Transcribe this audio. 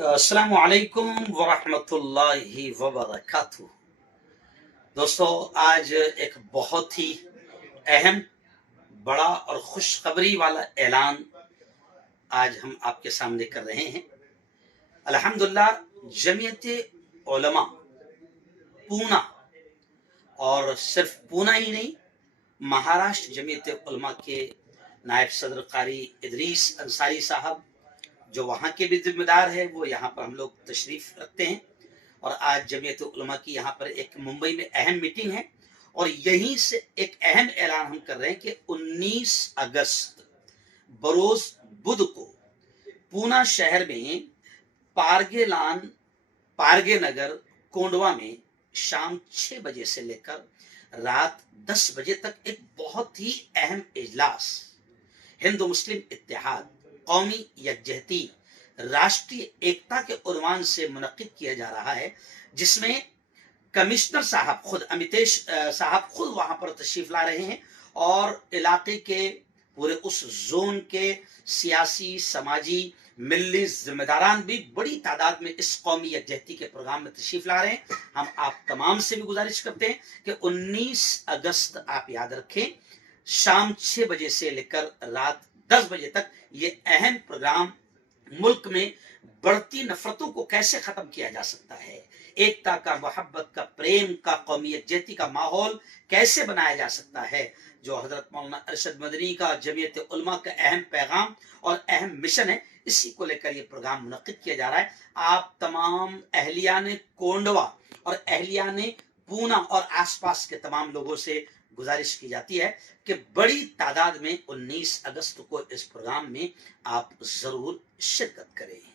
अस्सलामु अलैकुम वरहमतुल्लाहि वबरकातुहू। दोस्तों, आज एक बहुत ही अहम, बड़ा और खुशखबरी वाला ऐलान आज हम आपके सामने कर रहे हैं। अल्हम्दुलिल्लाह, जमीयत उलमा पूना, और सिर्फ पूना ही नहीं, महाराष्ट्र जमीयत उलमा के नायब सदर कारी इदरीस अंसारी साहब, जो वहाँ के भी जिम्मेदार है, वो यहाँ पर हम लोग तशरीफ रखते हैं। और आज जमीयत उलमा की यहाँ पर एक मुंबई में अहम मीटिंग है, और यहीं से एक अहम ऐलान हम कर रहे हैं कि 19 अगस्त बरोज बुध को पूना शहर में पारगे नगर कोंडवा में शाम 6 बजे से लेकर रात 10 बजे तक एक बहुत ही अहम इजलास हिंदू मुस्लिम इत्तेहाद, कौमी यकजहती, राष्ट्रीय एकता के उन्वान से मुनक्किद किया जा रहा है, जिसमें कमिश्नर साहब खुद, अमितेश साहब खुद वहां पर तशरीफ ला रहे हैं, और इलाके के पूरे उस जोन के सियासी, समाजी, मिली जिम्मेदारान भी बड़ी तादाद में इस कौमी यकजहती के प्रोग्राम में तशरीफ ला रहे हैं। हम आप तमाम से भी गुजारिश करते हैं कि 19 अगस्त आप याद रखें, शाम 6 बजे से लेकर रात 10 बजे तक ये अहम प्रोग्राम मुल्क में बढ़ती नफरतों को कैसे खत्म किया जा सकता है, एकता का, मोहब्बत का, प्रेम का, कौमी यकजहती का माहौल कैसे बनाया जा सकता है, जो हजरत मौलाना अरशद मदनी का, जमीयत उलमा का अहम पैगाम और अहम मिशन है, इसी को लेकर ये प्रोग्राम मुनक्किद किया जा रहा है। आप तमाम अहलियाने कोंडवा और अहलियाने पूना और आसपास के तमाम लोगों से गुजारिश की जाती है कि बड़ी तादाद में 19 अगस्त को इस प्रोग्राम में आप जरूर शिरकत करें।